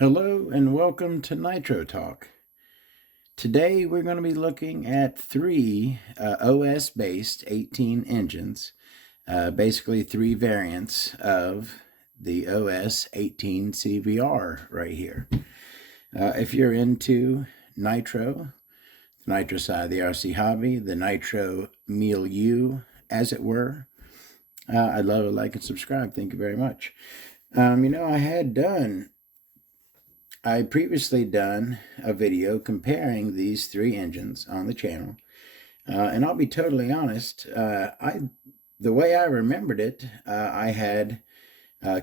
Hello and welcome to Nitro Talk. Today we're going to be looking at three OS-based 18 engines, basically three variants of the OS 18 CVR right here. If you're into Nitro, the Nitro side of the RC hobby, the Nitro milieu, as it were, I'd love a like and subscribe. Thank you very much. I previously done a video comparing these three engines on the channel, and I'll be totally honest, the way I remembered it, I had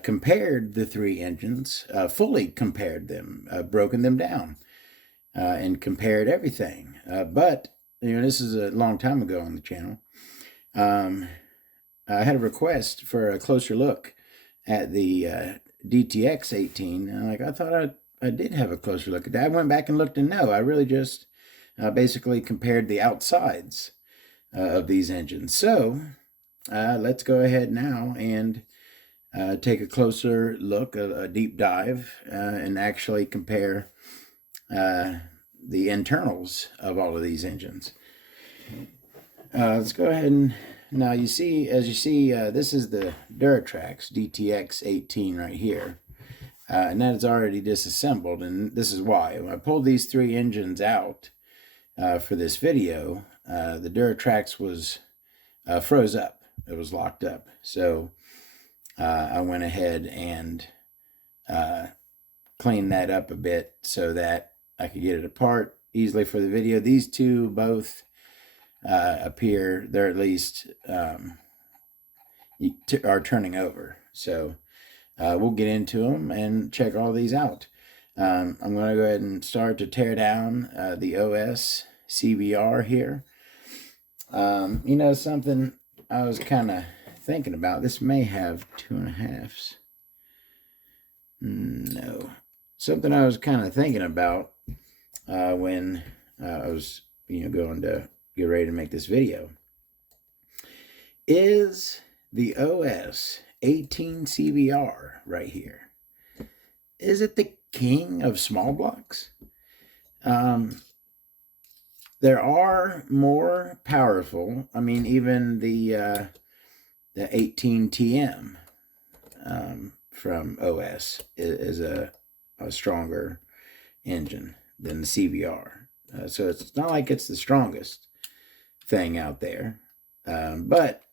compared the three engines, fully compared them, broken them down, and compared everything. But this is a long time ago on the channel. I had a request for a closer look at the DTX 18, and I thought I did have a closer look at that. I went back and looked, and no, I really just basically compared the outsides of these engines. So let's go ahead now and take a closer look, a deep dive, and actually compare the internals of all of these engines. Let's go ahead and now as you see, this is the Duratrax DTX 18 right here. And that is already disassembled, and this is why. When I pulled these three engines out for this video, the Duratrax was froze up. It was locked up. So I went ahead and cleaned that up a bit so that I could get it apart easily for the video. These two both appear, they're at least are turning over. So we'll get into them and check all these out. I'm going to go ahead and start to tear down the OS CVR here. Something I was kind of thinking about. This may have 2.5s. No. Something I was kind of thinking about when I was, going to get ready to make this video. Is the OS 18 CVR right here, is it the king of small blocks? There are more powerful, even the 18TM from OS is a stronger engine than the CVR. So it's not like it's the strongest thing out there, but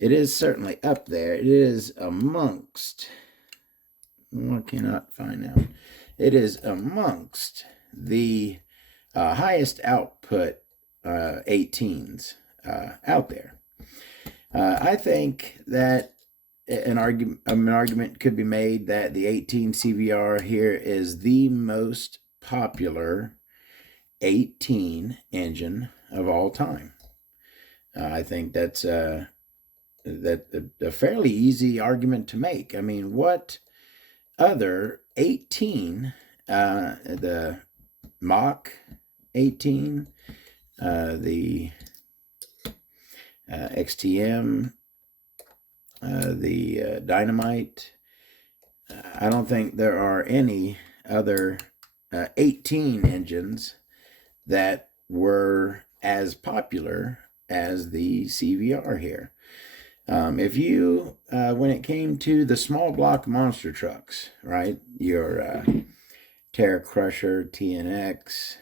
it is certainly up there. It is amongst, I cannot find out. It is amongst the highest output 18s out there. I think that an argument could be made that the 18 CVR here is the most popular 18 engine of all time. I think that's a fairly easy argument to make. What other 18, the Mach 18, the XTM, the Dynamite, I don't think there are any other 18 engines that were as popular as the CVR here. If you, when it came to the small block monster trucks, right, your Terra Crusher, TNX,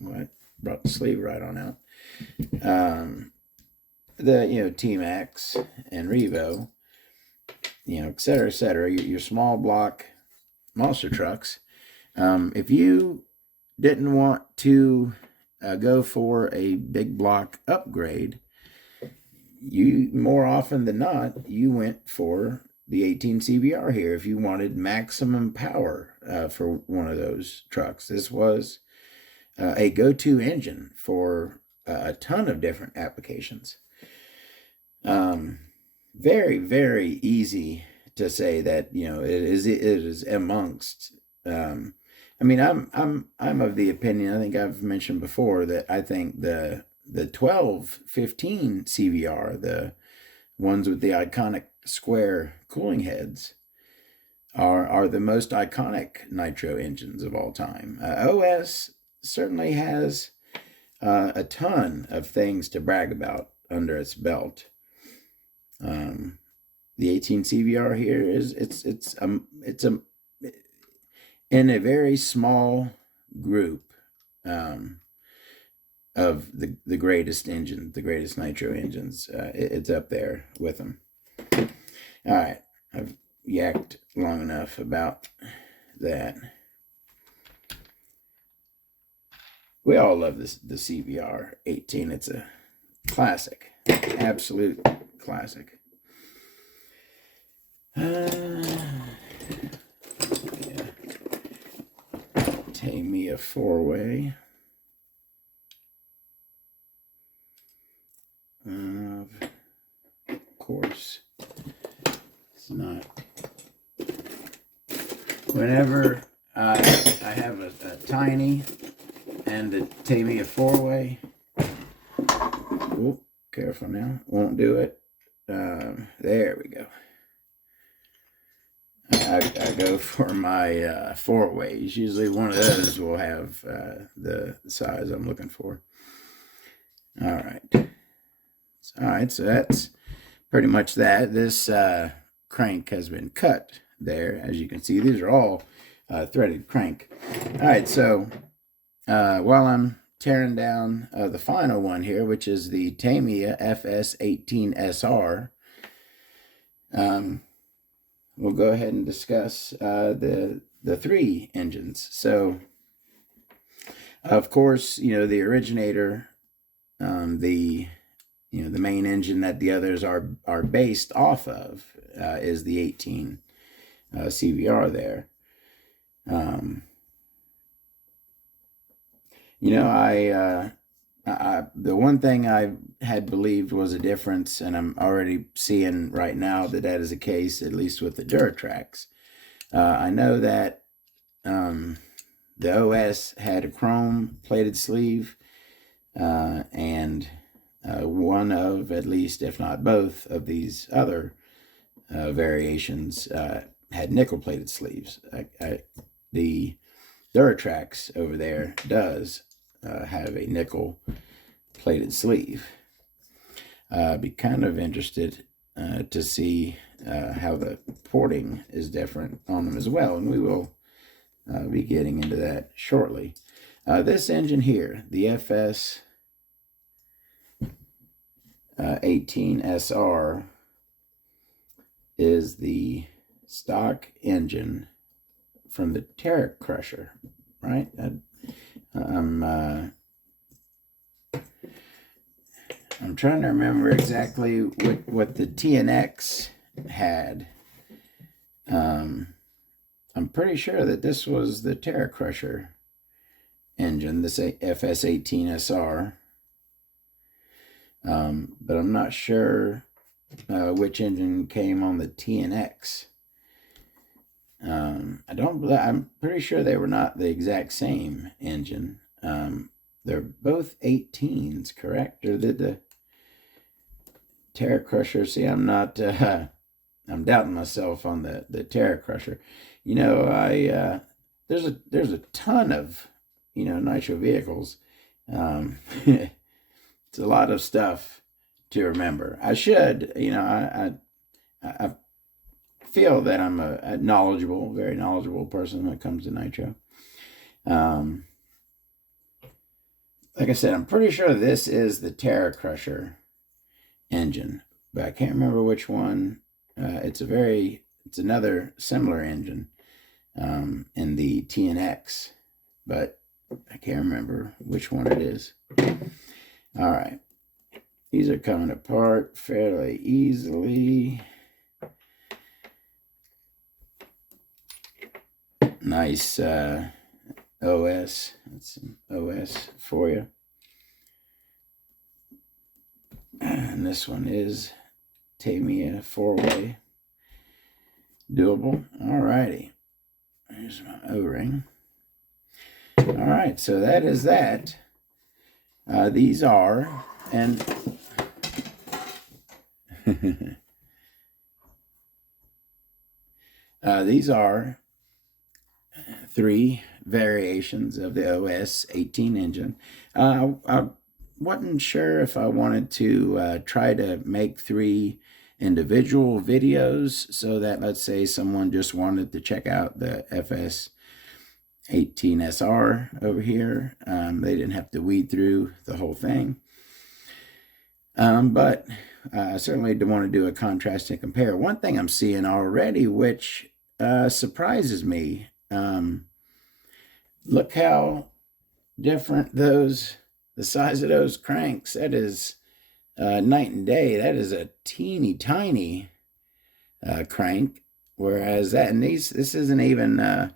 brought the sleeve right on out, the, T-Max and Revo, et cetera, your small block monster trucks, if you didn't want to go for a big block upgrade, you more often than not, you went for the 18 CVR here if you wanted maximum power for one of those trucks. This was a go-to engine for a ton of different applications. Very, very easy to say that, it is amongst, I'm of the opinion, I think I've mentioned before, that I think the 12-15 CVR, the ones with the iconic square cooling heads, are the most iconic nitro engines of all time. OS certainly has a ton of things to brag about under its belt. The 18 CVR here is it's in a very small group of the greatest engine, the greatest nitro engines. It's up there with them. All right, I've yacked long enough about that. We all love the CVR 18. It's a classic, absolute classic. Tamiya 4-way. Of course, it's not. Whenever I have a tiny and a Tamiya 4-way, oh, careful now, won't do it. There we go. I go for my 4-ways. Usually one of those will have the size I'm looking for. All right. So that's pretty much that. This crank has been cut there. As you can see, these are all threaded crank. All right, so while I'm tearing down the final one here, which is the Tamiya FS-18SR, we'll go ahead and discuss the three engines. So, of course, the originator, the main engine that the others are based off of is the 18 CVR there. The one thing I had believed was a difference, and I'm already seeing right now that is the case, at least with the Duratrax. I know that the OS had a chrome plated sleeve, and one of, at least, if not both, of these other variations had nickel plated sleeves. The Duratrax over there does have a nickel plated sleeve. Be kind of interested to see how the porting is different on them as well, and we will be getting into that shortly. This engine here, the FS-18SR, is the stock engine from the Terra Crusher, right? I'm trying to remember exactly what the TNX had. I'm pretty sure that this was the Terra Crusher engine, this FS-18SR. But I'm not sure which engine came on the TNX. I'm pretty sure they were not the exact same engine. They're both 18s, correct? Or did the Terra Crusher? See, I'm not. I'm doubting myself on the Terra Crusher. There's a ton of nitro vehicles. It's a lot of stuff to remember. I should, I feel that I'm a very knowledgeable person when it comes to nitro. Like I said, I'm pretty sure this is the Terra Crusher engine, but I can't remember which one. It's another similar engine in the TNX, but I can't remember which one it is. All right, these are coming apart fairly easily. Nice OS. That's some OS for you. And this one is Tamiya 4-way. Doable. All righty. There's my O-ring. All right, so that is that. These are, and These are 3 variations of the OS-18 engine. I wasn't sure if I wanted to try to make 3 individual videos so that, let's say, someone just wanted to check out the FS-18SR over here. They didn't have to weed through the whole thing. But I certainly do want to do a contrast and compare. One thing I'm seeing already, which surprises me, look how different the size of those cranks. That is night and day. That is a teeny tiny crank, whereas this isn't even, I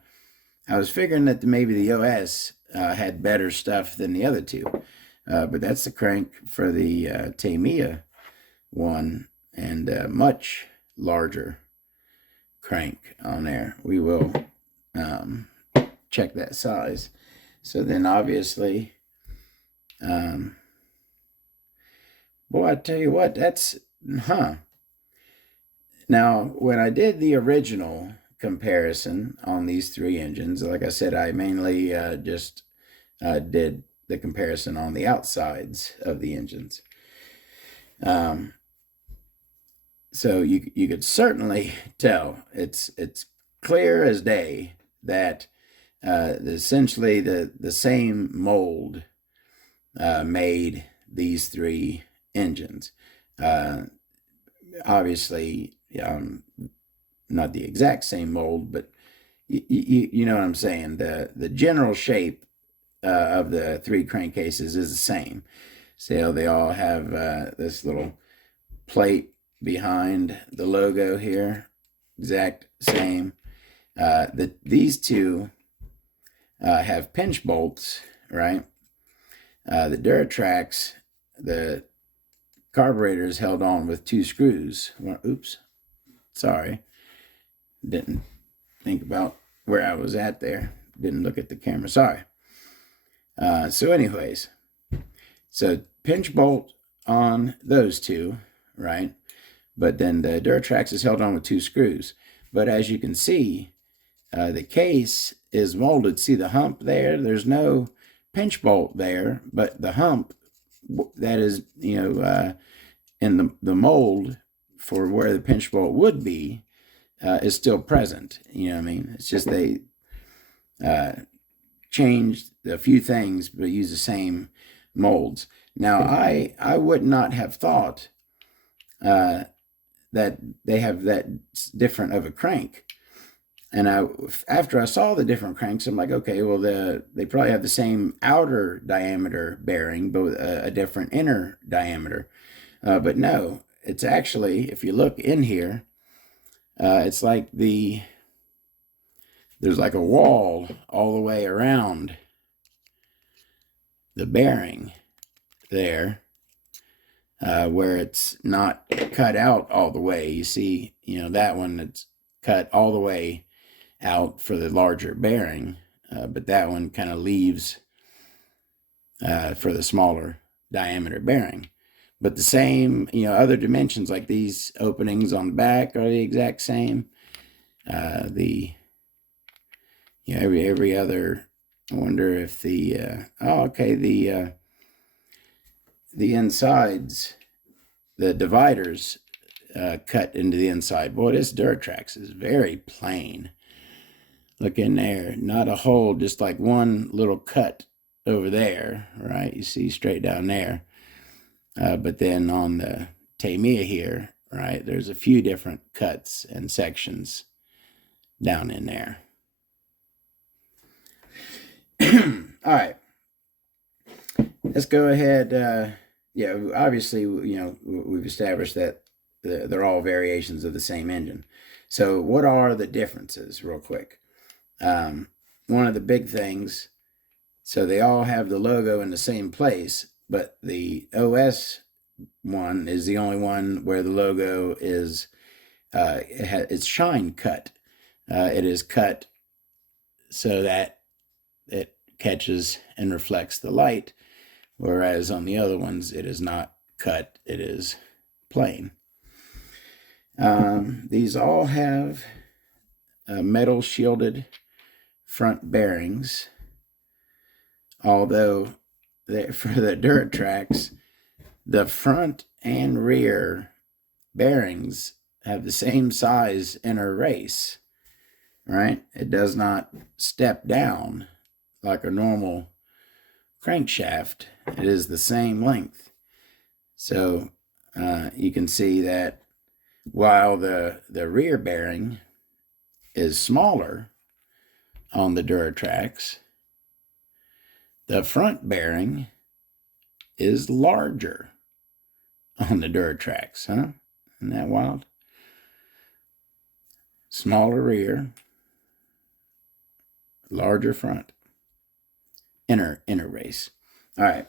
was figuring that maybe the OS had better stuff than the other two, but that's the crank for the Tamiya one, and much larger crank on there. We will check that size. So then obviously, boy, I tell you what, that's, Now, when I did the original comparison on these 3 engines, like I said, I mainly just did the comparison on the outsides of the engines. So you could certainly tell, it's clear as day that essentially the same mold made these 3 engines. Obviously, not the exact same mold, but you know what I'm saying. The general shape of the 3 crankcases is the same. So they all have this little plate behind the logo here, exact same. These 2 have pinch bolts, right? The Duratrax, the carburetor is held on with 2 screws. Well, oops, sorry, didn't think about where I was at there. Didn't look at the camera. Sorry. So anyways, so pinch bolt on those 2, right? But then the Duratrax is held on with 2 screws. But as you can see, the case is molded. See the hump there? There's no pinch bolt there, but the hump that is, in the mold for where the pinch bolt would be is still present. You know what I mean? It's just they changed a few things, but use the same molds. Now, I would not have thought that they have that different of a crank. And after I saw the different cranks, I'm like, okay, well, they probably have the same outer diameter bearing, but a different inner diameter. But no, it's actually, if you look in here, it's like there's like a wall all the way around the bearing there, where it's not cut out all the way. You see, that one, it's cut all the way out for the larger bearing, but that one kind of leaves for the smaller diameter bearing. But the same, other dimensions, like these openings on the back, are the exact same. Every other, I wonder if the insides, the dividers cut into the inside. Boy, this Duratrax is very plain. Look in there, not a hole, just like one little cut over there, right? You see straight down there. But then on the Tamiya here, right, there's a few different cuts and sections down in there. All right, let's go ahead. Obviously, we've established that they're all variations of the same engine. So what are the differences, real quick? One of the big things, so they all have the logo in the same place, but the OS one is the only one where the logo is, it's shine cut. It is cut so that it catches and reflects the light, whereas on the other ones, it is not cut, it is plain. These all have metal shielded front bearings, although for the Duratrax, the front and rear bearings have the same size inner race, right? It does not step down like a normal crankshaft. It is the same length. So you can see that while the rear bearing is smaller on the Duratrax, the front bearing is larger on the Duratrax, huh? Isn't that wild? Smaller rear, larger front. Inner race. All right.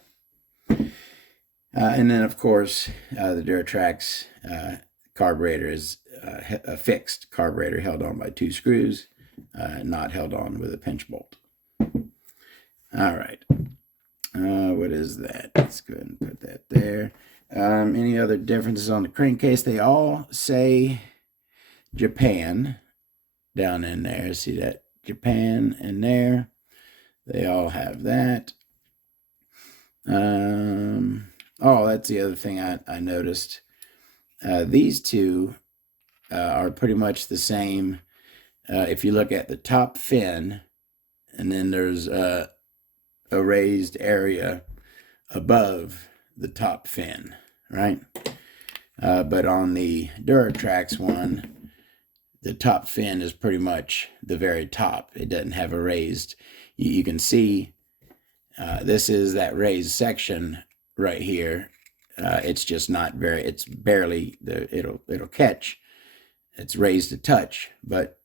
And then, of course, the Duratrax carburetor is a fixed carburetor held on by 2 screws, not held on with a pinch bolt. All right. What is that? Let's go ahead and put that there. Any other differences on the crankcase? They all say Japan down in there. See that? Japan in there. They all have that. Oh, that's the other thing I noticed. These two are pretty much the same. If you look at the top fin, and then there's a raised area above the top fin, right? But on the Duratrax one, the top fin is pretty much the very top. It doesn't have a raised. You can see this is that raised section right here. It's just not very. It's barely. It'll catch. It's raised a touch, but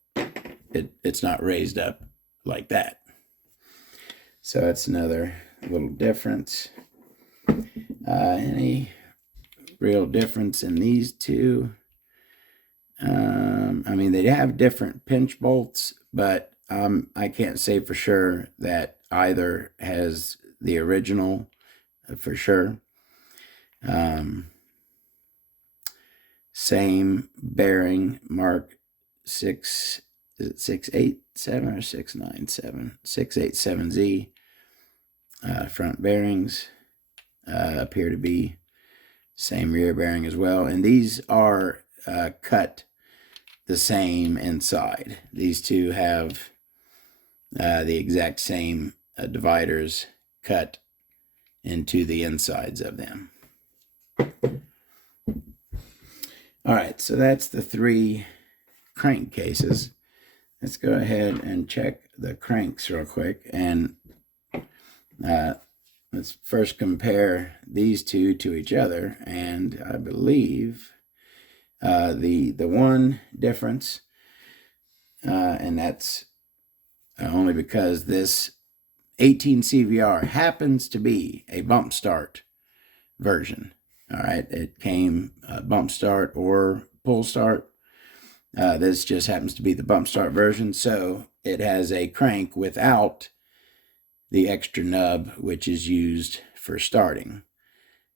it's not raised up like that. So that's another little difference. Any real difference in these two? I mean, they have different pinch bolts, but I can't say for sure that either has the original for sure. Same bearing, Mark 6, is it 687 or 697? 687Z front bearings appear to be same rear bearing as well. And these are cut the same inside. These two have the exact same dividers cut into the insides of them. All right, so that's the 3 crankcases. Let's go ahead and check the cranks real quick, and let's first compare these two to each other. And I believe the one difference, and that's only because this 18 CVR happens to be a bump start version. All right, it came bump start or pull start. This just happens to be the bump start version, so it has a crank without the extra nub, which is used for starting.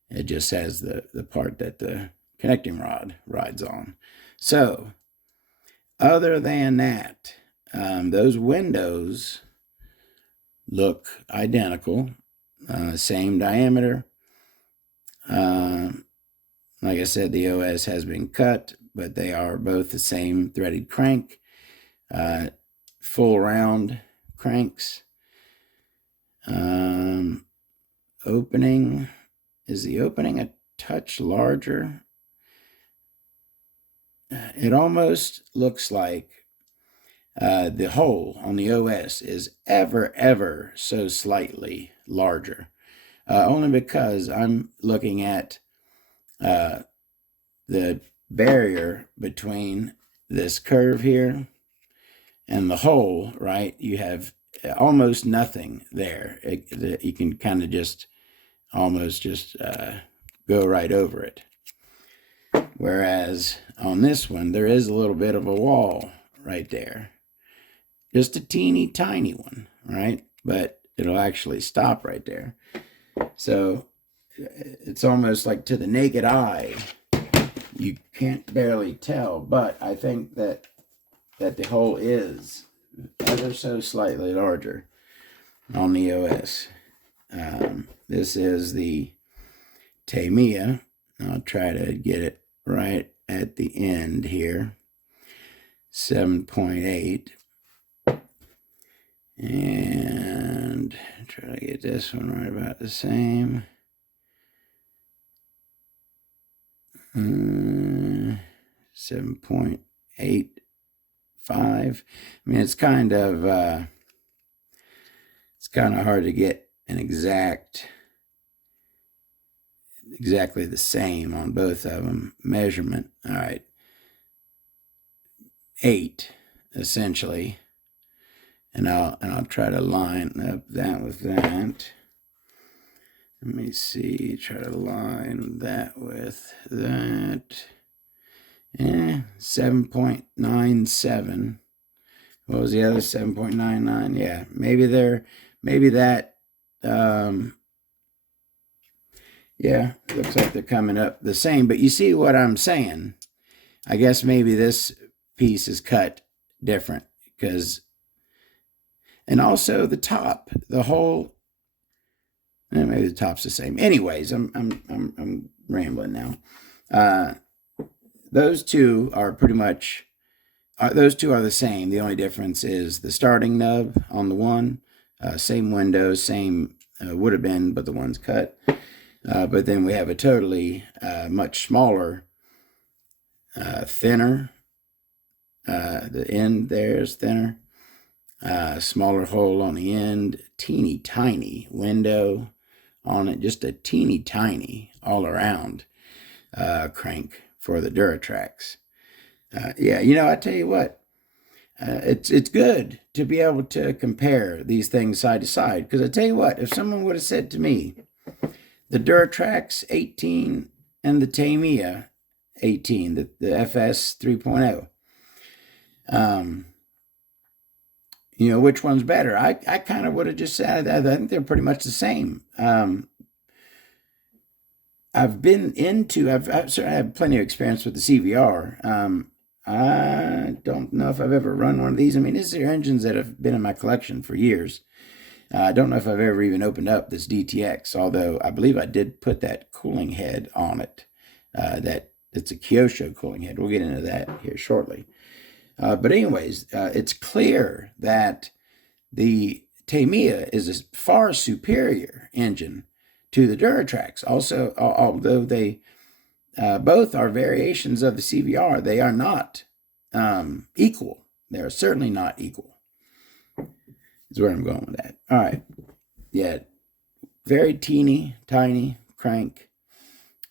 It just has the part that the connecting rod rides on. So, other than that, those windows look identical, same diameter. Like I said, the OS has been cut, but they are both the same threaded crank, full round cranks. Opening, is the opening a touch larger? It almost looks like the hole on the OS is ever so slightly larger. Only because I'm looking at the barrier between this curve here and the hole, right? You have almost nothing there. You can kind of just almost just go right over it. Whereas on this one, there is a little bit of a wall right there. Just a teeny tiny one, right? But it'll actually stop right there. So it's almost like to the naked eye, you can't barely tell. But I think that that the hole is ever so slightly larger on the OS. This is the Tamiya. I'll try to get it right at the end here. 7.8. And try to get this one right about the same. 7.85. I mean, it's kind of hard to get an exactly the same on both of them. Measurement. All right. 8, essentially. And I'll try to line up that with that. Let me see, try to line that with that. 7.97. What was the other? 7.99. Yeah, maybe that. Yeah, looks like they're coming up the same. But you see what I'm saying? I guess maybe this piece is cut different and also the top, the whole. Maybe the top's the same. Anyways, I'm rambling now. Those two are pretty much. Those two are the same. The only difference is the starting nub on the one, same windows, same would have been, but the one's cut. But then we have a totally much smaller, thinner. The end there is thinner. Smaller hole on the end, teeny tiny window on it, just a teeny tiny all around crank for the Duratrax. Yeah, you know, I tell you what, it's good to be able to compare these things side to side, because I tell you what, if someone would have said to me, the Duratrax 18 and the Tamiya 18, the FS 3.0, you know, which one's better? I kind of would have just said, I think they're pretty much the same. I've certainly had plenty of experience with the CVR. I don't know if I've ever run one of these. I mean, these are engines that have been in my collection for years. I don't know if I've ever even opened up this DTX, although I believe I did put that cooling head on it. It's a Kyosho cooling head. We'll get into that here shortly. But anyways, it's clear that the Tamiya is a far superior engine to the Duratrax. Also, although they both are variations of the CVR, they are not equal. They are certainly not equal. Is where I'm going with that. All right. Yeah, very teeny, tiny crank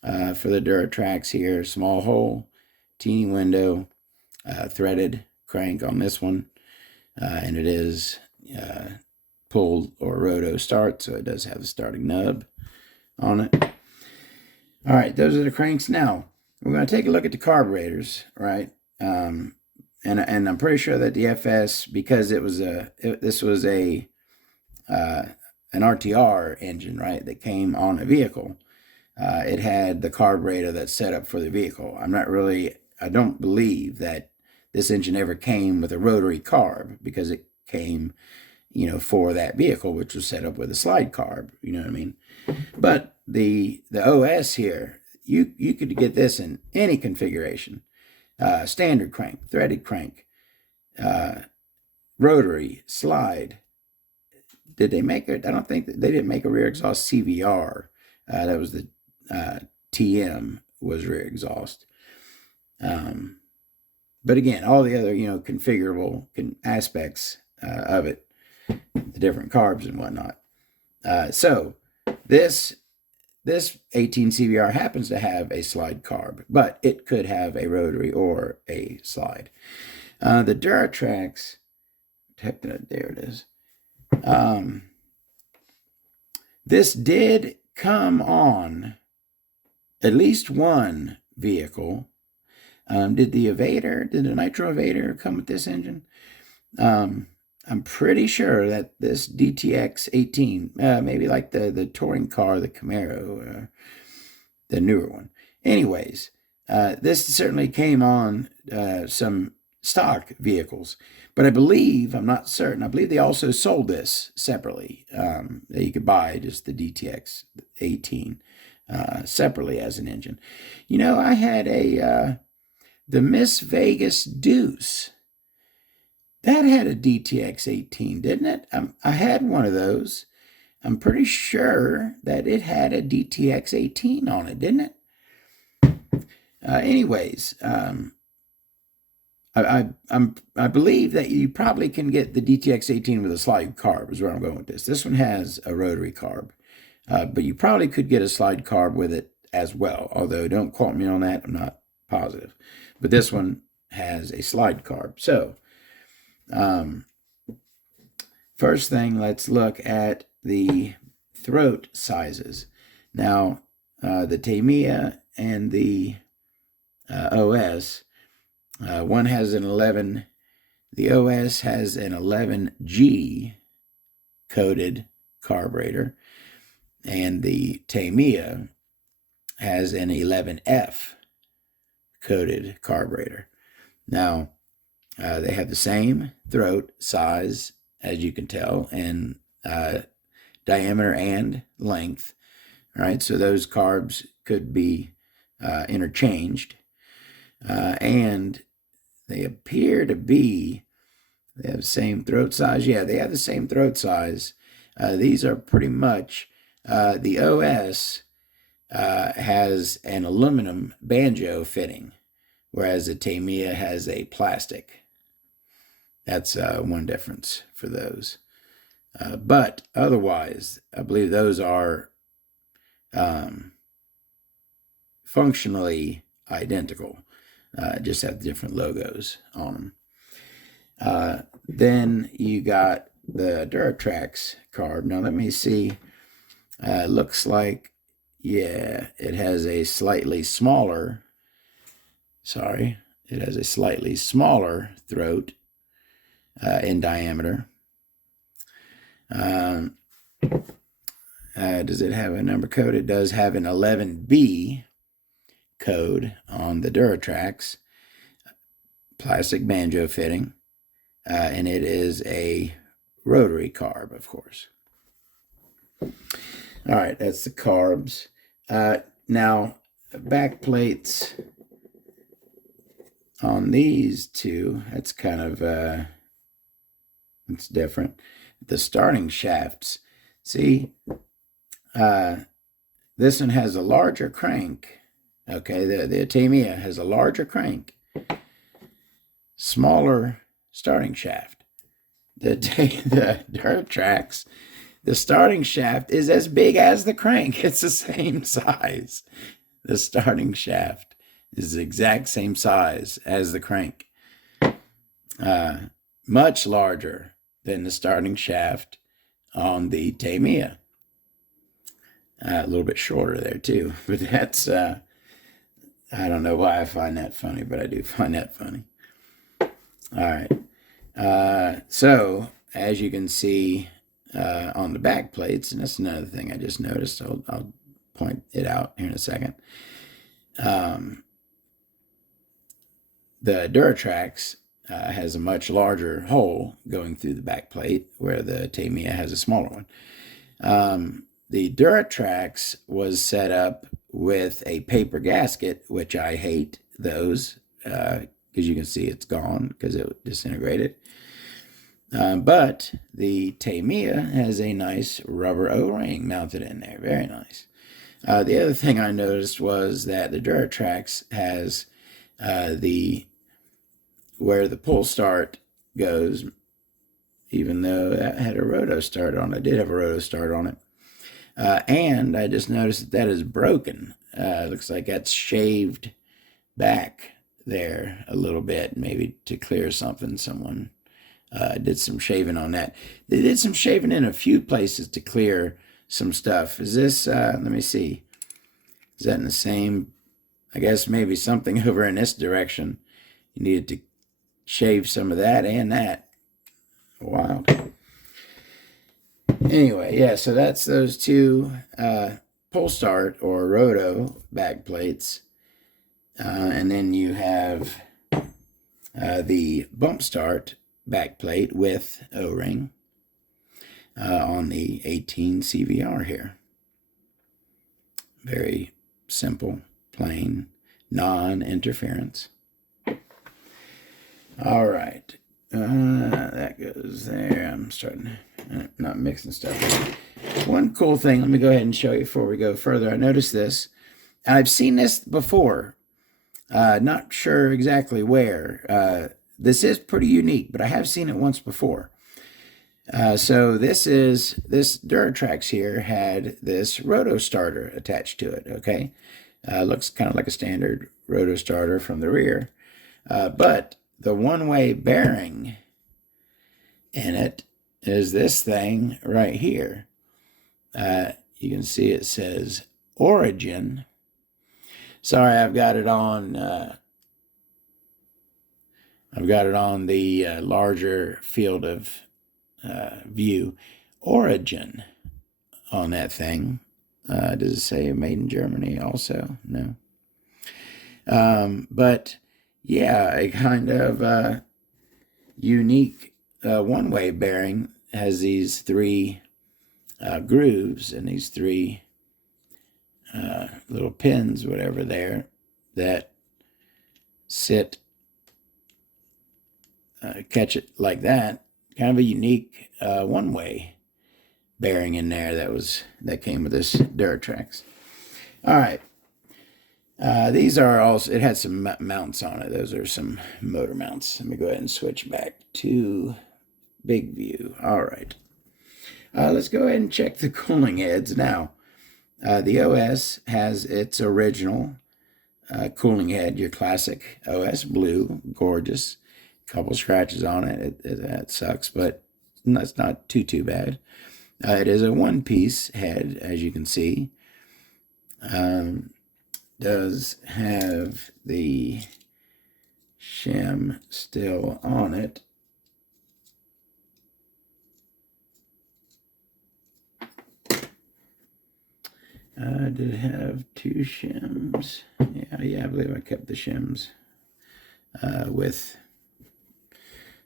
for the Duratrax here. Small hole, teeny window, threaded crank on this one. And it is pull or roto start, so it does have a starting nub on it. All right, those are the cranks. Now, we're going to take a look at the carburetors, right? And I'm pretty sure that the FS, because this was an RTR engine, right, that came on a vehicle, it had the carburetor that's set up for the vehicle. I don't believe that this engine ever came with a rotary carb, because it came, you know, for that vehicle, which was set up with a slide carb, you know what I mean? But the OS here, you could get this in any configuration. Standard crank, threaded crank, rotary, slide. Did they make it? I don't think they didn't make a rear exhaust CVR. That was the TM was rear exhaust. But again, all the other, you know, configurable aspects of it, the different carbs and whatnot. So this 18 CVR happens to have a slide carb, but it could have a rotary or a slide. The Duratrax, there it is. This did come on at least one vehicle. Did the Nitro Evader come with this engine? I'm pretty sure that this DTX 18, maybe like the touring car, the Camaro, the newer one. Anyways, this certainly came on some stock vehicles. But I believe, I'm not certain, I believe they also sold this separately. That you could buy just the DTX 18 separately as an engine. You know, I had the Miss Vegas Deuce. That had a DTX 18, didn't it? I had one of those. I'm pretty sure that it had a DTX 18 on it, didn't it? Anyways, I believe that you probably can get the DTX 18 with a slide carb is where I'm going with this. This one has a rotary carb, but you probably could get a slide carb with it as well. Although don't quote me on that, I'm not positive. But this one has a slide carb. So, first thing, let's look at the throat sizes. Now, the Tamiya and the OS, one has an 11, the OS has an 11G coated carburetor, and the Tamiya has an 11F coated carburetor. Now, they have the same throat size, as you can tell, and diameter and length. All right, so those carbs could be interchanged. And they appear to be, they have the same throat size. Yeah, they have the same throat size. These are pretty much, the OS has an aluminum banjo fitting, whereas the Tamiya has a plastic. That's one difference for those. But otherwise, I believe those are functionally identical. Just have different logos on them. Then you got the Duratrax carb. Now let me see. Looks like, yeah, it has a slightly smaller, it has a slightly smaller throat in diameter. Does it have a number code? It does have an 11B code on the Duratrax, plastic banjo fitting, and it is a rotary carb, of course. All right, that's the carbs. Now, back plates on these two, that's kind of, it's different. The starting shafts, see, this one has a larger crank. Okay, the Tamiya has a larger crank, smaller starting shaft. The Duratrax, the starting shaft is as big as the crank. It's the same size. The starting shaft is the exact same size as the crank. Much larger than the starting shaft on the Tamiya. A little bit shorter there too, but that's, I don't know why I find that funny, but I do find that funny. All right. So, as you can see on the back plates, and that's another thing I just noticed, I'll point it out here in a second. The Duratrax has a much larger hole going through the back plate, where the Tamiya has a smaller one. The Duratrax was set up with a paper gasket, which I hate those, because you can see it's gone because it disintegrated. But the Tamiya has a nice rubber O-ring mounted in there. Very nice. The other thing I noticed was that the Duratrax has where the pull start goes, even though that had a roto start on it. It did have a roto start on it. And I just noticed that is broken. Looks like that's shaved back there a little bit, maybe to clear something. Someone did some shaving on that. They did some shaving in a few places to clear some stuff. Is this, let me see. Is that in the same, I guess maybe something over in this direction. You needed to shave some of that and that. Wild. Anyway, yeah, so that's those two pull start or roto back plates. And then you have the bump start backplate with O-ring on the 18 CVR here. Very simple, plain, non-interference. All right. That goes there. I'm starting, not mixing stuff. One cool thing, let me go ahead and show you before we go further. I noticed this. I've seen this before. Not sure exactly where. This is pretty unique, but I have seen it once before. So this Duratrax here had this roto starter attached to it, okay? Looks kind of like a standard roto starter from the rear. But the one-way bearing in it is this thing right here. You can see it says Origin. Sorry, I've got it on the larger field of view. Origin on that thing. Does it say made in Germany also? No. But yeah, a kind of unique one-way bearing has these three grooves and these three little pins, whatever there, that sit, catch it like that. Kind of a unique one-way bearing in there that came with this Duratrax. All right. These are also, it had some mounts on it. Those are some motor mounts. Let me go ahead and switch back to big view. All right. Let's go ahead and check the cooling heads now. The OS has its original cooling head, your classic OS blue, gorgeous. Couple scratches on it. That sucks, but that's not too bad. It is a one-piece head, as you can see. Does have the shim still on it. Did it have two shims? Yeah, I believe I kept the shims with.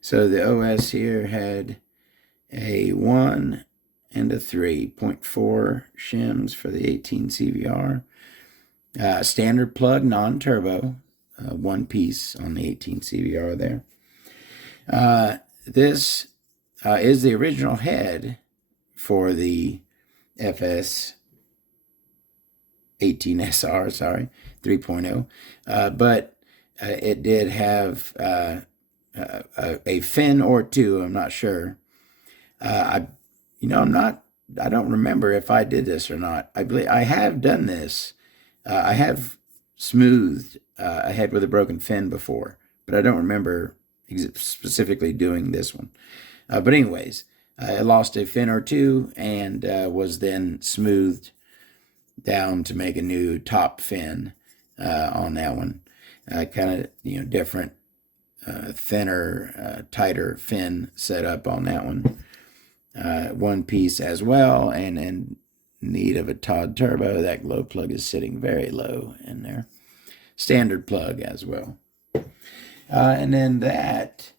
So the OS here had a 1 and a 3.4 shims for the 18 CVR. Standard plug, non-turbo, one piece on the 18 CVR there. This is the original head for the FS-18SR, 3.0. But it did have a fin or two, I'm not sure. I don't remember if I did this or not. I believe I have done this. I have smoothed a head with a broken fin before, but I don't remember specifically doing this one. But anyways, I lost a fin or two and was then smoothed down to make a new top fin on that one. Kind of, different, thinner, tighter fin setup on that one. One piece as well, and in need of a Todd turbo. That glow plug is sitting very low in there. Standard plug as well. And then that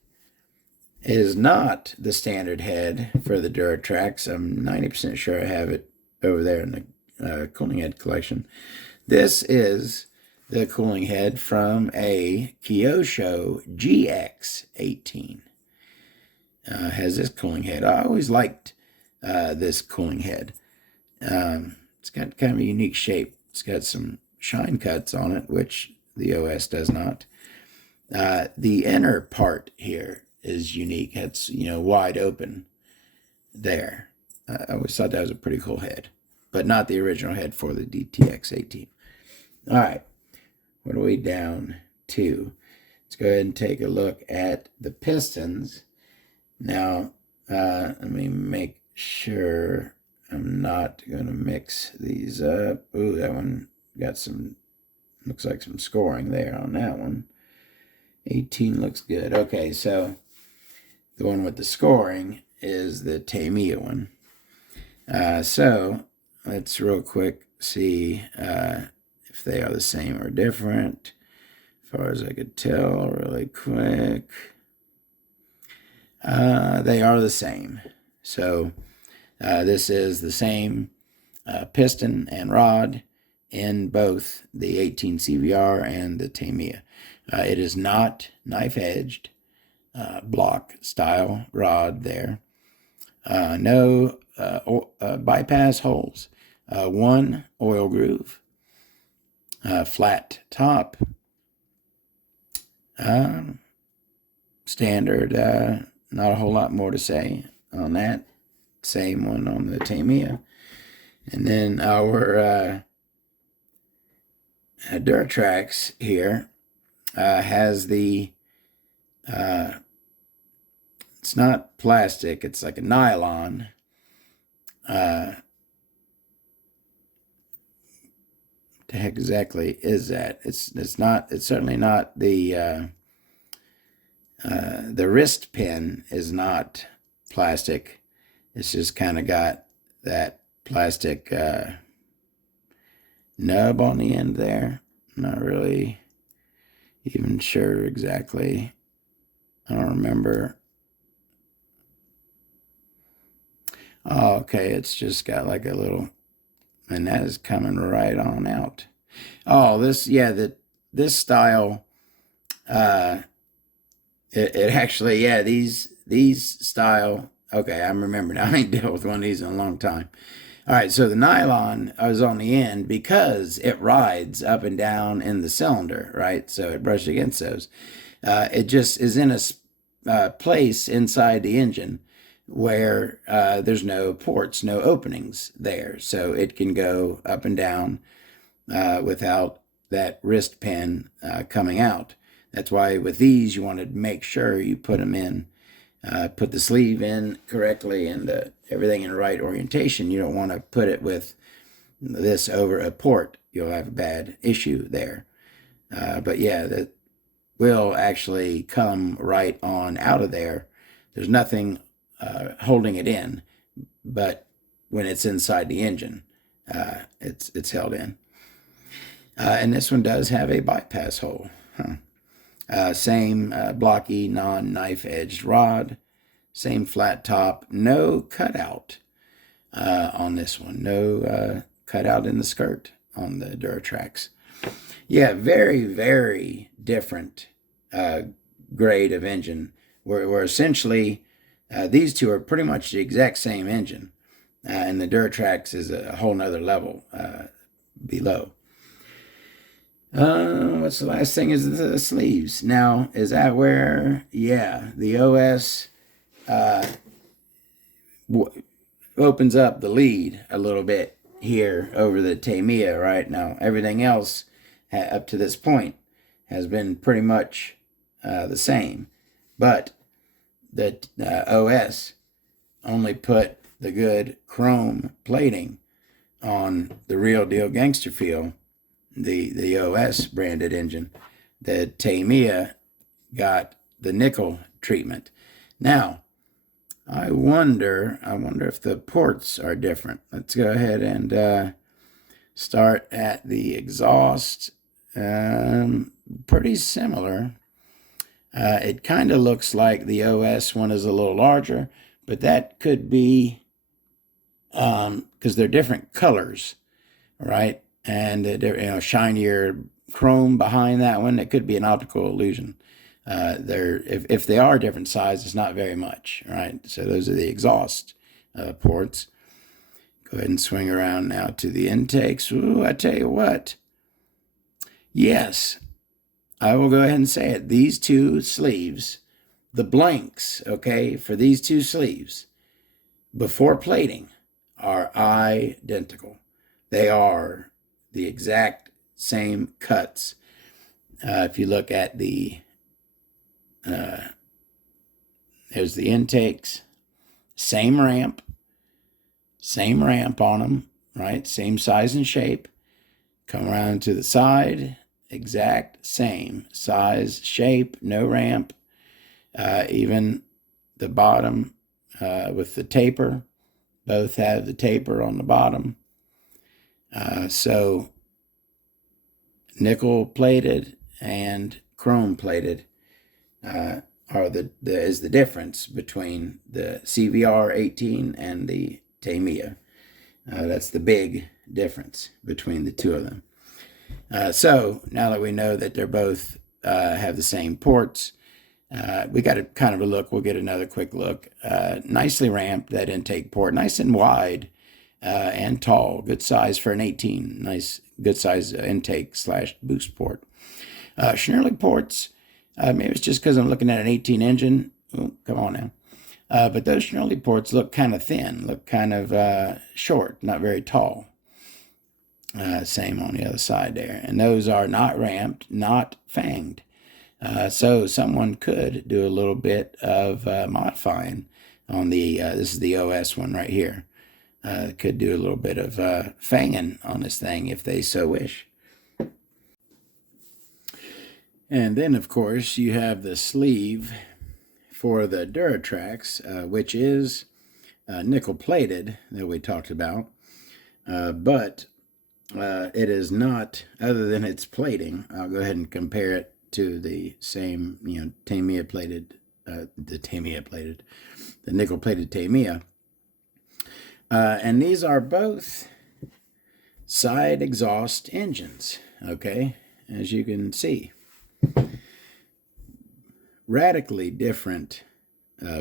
is not the standard head for the Duratrax. I'm 90% sure I have it over there in the cooling head collection. This is the cooling head from a Kyosho GX-18. Has this cooling head. I always liked this cooling head. It's got kind of a unique shape. It's got some shine cuts on it, which the OS does not. The inner part here is unique. It's, wide open there. I always thought that was a pretty cool head, but not the original head for the DTX 18. All right, what are we down to? Let's go ahead and take a look at the pistons. Now, let me make sure I'm not going to mix these up. Ooh, that one got some, looks like some scoring there on that one. 18 looks good. Okay, so the one with the scoring is the Tamiya one. So let's real quick see if they are the same or different. far as I could tell really quick, they are the same. So this is the same piston and rod in both the 18 CVR and the Tamiya. It is not knife-edged block style rod there. No bypass holes. One oil groove. Flat top. Standard. Not a whole lot more to say on that. Same one on the Tamiya. And then our Duratrax here has the, it's not plastic, it's like a nylon. What the heck exactly is that? It's certainly not the wrist pin is not plastic. It's just kind of got that plastic nub on the end there. I'm not really even sure exactly. I don't remember. Oh, okay, it's just got like a little, and that is coming right on out. Oh, this, yeah, this style, it actually, yeah, these style, okay, I'm remembering. I ain't dealt with one of these in a long time. All right, so the nylon is on the end because it rides up and down in the cylinder, right? So it brushed against those. It just is in a place inside the engine where there's no ports, no openings there. So it can go up and down without that wrist pin coming out. That's why with these, you want to make sure you put them in, put the sleeve in correctly and everything in the right orientation. You don't want to put it with this over a port. You'll have a bad issue there. But yeah, that will actually come right on out of there. There's nothing holding it in, but when it's inside the engine, it's held in. And this one does have a bypass hole. Same blocky, non-knife edged rod, same flat top, no cutout on this one, no cutout in the skirt on the Duratrax. Yeah, very, very different grade of engine. Where essentially these two are pretty much the exact same engine, and the Duratrax is a whole nother level below. What's the last thing is the sleeves. Now, is that where, yeah, the OS opens up the lead a little bit here over the Tamiya, right? Now, everything else up to this point has been pretty much the same, but the OS only put the good chrome plating on the real deal gangster feel, the OS branded engine. The Tamiya got the nickel treatment. Now, I wonder if the ports are different. Let's go ahead and start at the exhaust. Pretty similar. It kind of looks like the OS one is a little larger, but that could be because they're different colors, right? And shinier chrome behind that one. It could be an optical illusion. If they are different size, it's not very much, right? So those are the exhaust ports. Go ahead and swing around now to the intakes. Ooh, I tell you what. Yes, I will go ahead and say it. These two sleeves, the blanks, okay, for these two sleeves, before plating, are identical. They are the exact same cuts. If you look at the, there's the intakes, same ramp on them, right? Same size and shape. Come around to the side, exact same size, shape, no ramp. Even the bottom with the taper, both have the taper on the bottom. So nickel plated and chrome plated is the difference between the CVR 18 and the Tamiya. That's the big difference between the two of them. So now that we know that they're both have the same ports, we got a kind of a look. We'll get another quick look. Nicely ramped, that intake port, nice and wide and tall, good size for an 18. Nice, good size intake / boost port. Schnurley ports. Maybe it's just because I'm looking at an 18 engine. Oh, come on now. But those Schnurley ports look kind of thin, look kind of short, not very tall. Same on the other side there. And those are not ramped, not fanged. So someone could do a little bit of modifying on the, this is the OS one right here. Could do a little bit of fanging on this thing if they so wish. And then, of course, you have the sleeve for the Duratrax, which is nickel-plated that we talked about. But it is not, other than its plating. I'll go ahead and compare it to the same, Tamiya plated, the nickel-plated Tamiya. And these are both side exhaust engines, okay, as you can see. Radically different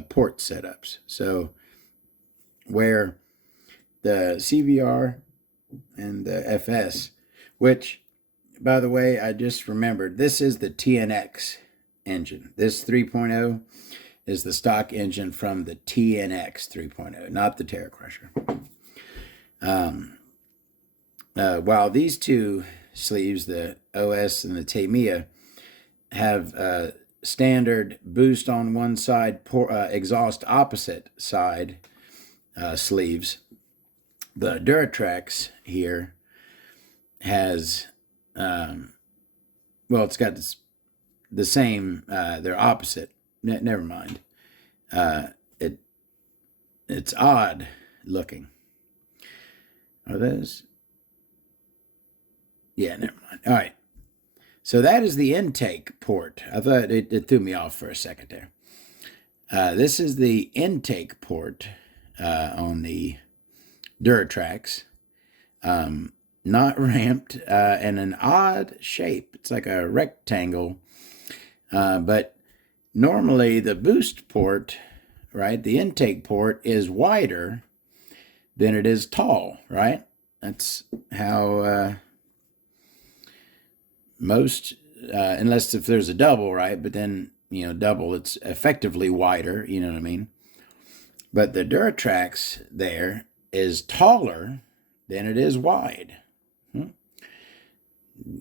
port setups. So where the CVR and the FS, which, by the way, I just remembered, this is the TNX engine. This 3.0 is the stock engine from the TNX 3.0, not the Terra Crusher. While these two sleeves, the OS and the Tamiya, have standard boost on one side, exhaust opposite side sleeves, the Duratrax here has, well, it's got the same, they're opposite. Never mind. It's odd looking. Are those? Yeah, never mind. All right. So that is the intake port. I thought it threw me off for a second there. This is the intake port on the Duratrax. Not ramped and an odd shape. It's like a rectangle. But normally the boost port, right, the intake port is wider than it is tall, right? That's how most, unless if there's a double, right? But then, double, it's effectively wider, you know what I mean? But the Duratrax there is taller than it is wide.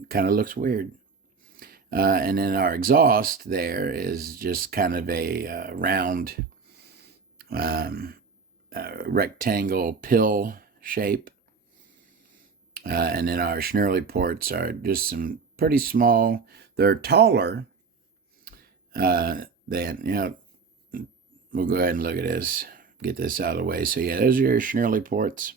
Kind of looks weird. And then our exhaust there is just kind of a round rectangle pill shape. And then our Schnurley ports are just some pretty small. They're taller than, we'll go ahead and look at this, get this out of the way. So yeah, those are your Schnurley ports.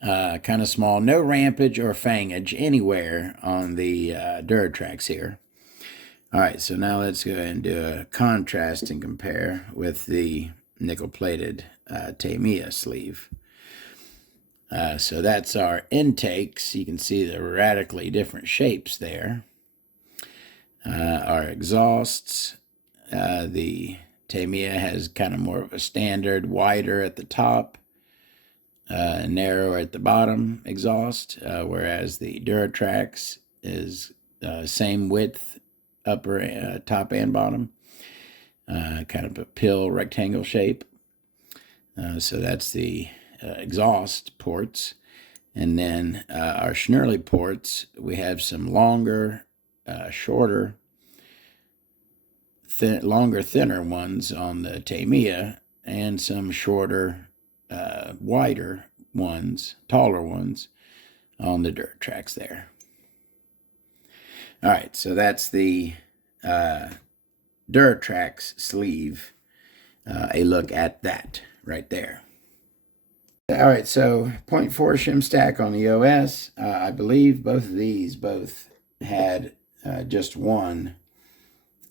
Kind of small, no rampage or fangage anywhere on the Duratrax here. All right, so now let's go ahead and do a contrast and compare with the nickel-plated Tamiya sleeve. So that's our intakes. You can see the radically different shapes there. Our exhausts, the Tamiya has kind of more of a standard, wider at the top, narrower at the bottom exhaust, whereas the Duratrax is same width, upper, top and bottom, kind of a pill rectangle shape. So that's the exhaust ports. And then our Schnurley ports, we have some longer, shorter, longer, thinner ones on the Tamiya, and some shorter, wider ones, taller ones on the Duratrax there. All right, so that's the Duratrax sleeve. A look at that right there. All right, so 0.4 shim stack on the OS. I believe both of these had just one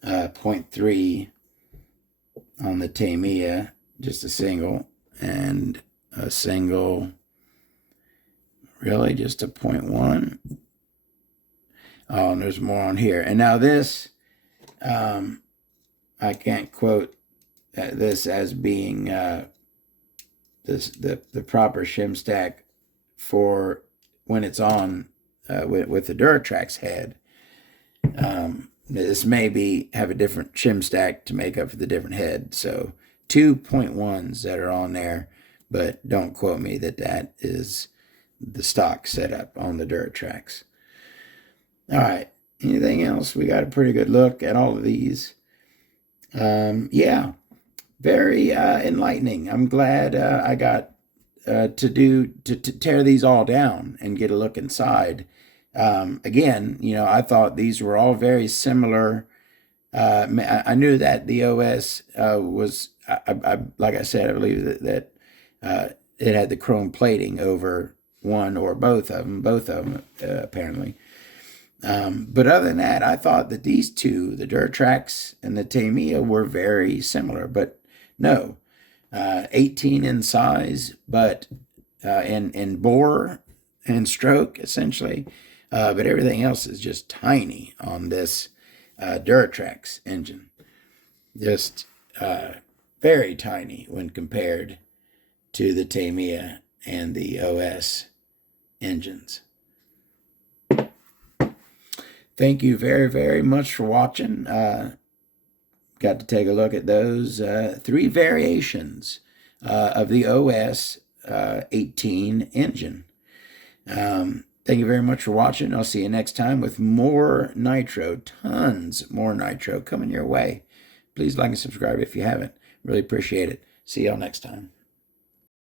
0.3 on the Tamiya, just a single, and a single, really just a 0.1. Oh, and there's more on here. And now this, I can't quote this as being the proper shim stack for when it's on with the Duratrax head. This may have a different shim stack to make up for the different head. So 2.1s that are on there, but don't quote me that is the stock setup on the Duratrax. All right. Anything else? We got a pretty good look at all of these. Yeah, very enlightening. I'm glad I got to tear these all down and get a look inside. Again, I thought these were all very similar. I knew that the OS was, like I said, I believe that it had the chrome plating over one or both of them, apparently. But other than that, I thought that these two, the Duratrax and the Tamiya, were very similar. But no, 18 in size, but in bore and stroke, essentially. But everything else is just tiny on this Duratrax engine. Just very tiny when compared to the Tamiya and the OS engines. Thank you very, very much for watching. Got to take a look at those 3 variations of the OS 18 engine. Thank you very much for watching. I'll see you next time with more Nitro, tons more Nitro coming your way. Please like and subscribe if you haven't. Really appreciate it. See y'all next time.